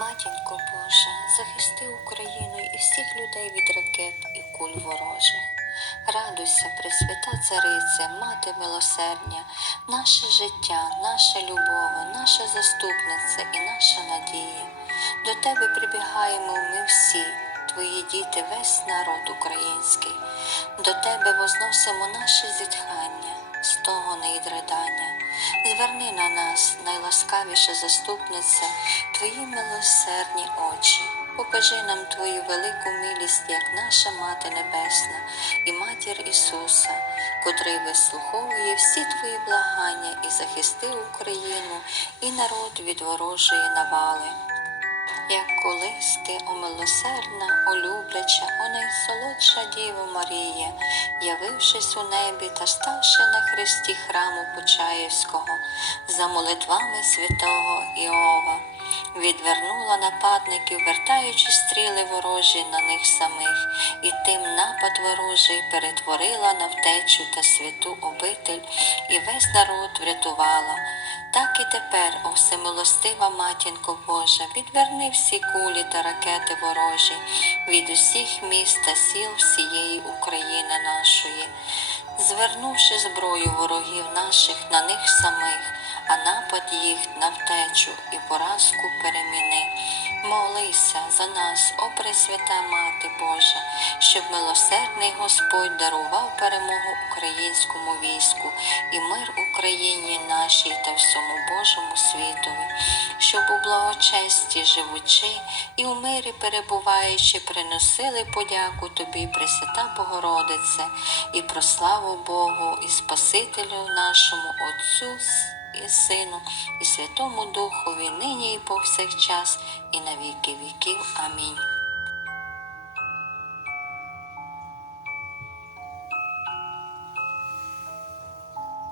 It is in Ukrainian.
Матінко Божа, захисти Україну і всіх людей від ракет і куль ворожих. Радуйся, Пресвята Царице, Мати милосердня, наше життя, наша любов, наша заступниця і наша надія. До тебе прибігаємо ми всі, твої діти, весь народ український. До тебе возносимо наші зітхання, стогони і Зверни на нас, найласкавіша заступниця, твої милосердні очі. Покажи нам Твою велику милість, як наша Мати Небесна і Матір Ісуса, котрий вислуховує всі Твої благання і захисти Україну і народ від ворожої навали. Як колись ти, о милосердна, о о найсолодша Діво Марія, явившись у небі та ставши на хресті храму Почаївського, за молитвами святого Іова, відвернула нападників, вертаючи стріли ворожі на них самих, і тим напад ворожий перетворила на втечу та святу обитель, і весь народ врятувала. Так і тепер, о всемилостива матінко Божа, відверни всі кулі та ракети ворожі від усіх міст та сіл всієї України нашої, звернувши зброю ворогів наших на них самих, а напад їх на втечу і поразку переміни. Молися за нас, о Пресвята Мати Божа, щоб милосердний Господь дарував перемогу українському війську і мир Україні нашій та всьому Божому світові, щоб у благочесті живучи і у мирі перебуваючи, приносили подяку Тобі, Пресвята Богородице, і про славу Богу і Спасителю нашому Отцю і Сину, і Святому Духові, нині і повсякчас, і на віки віків. Амінь.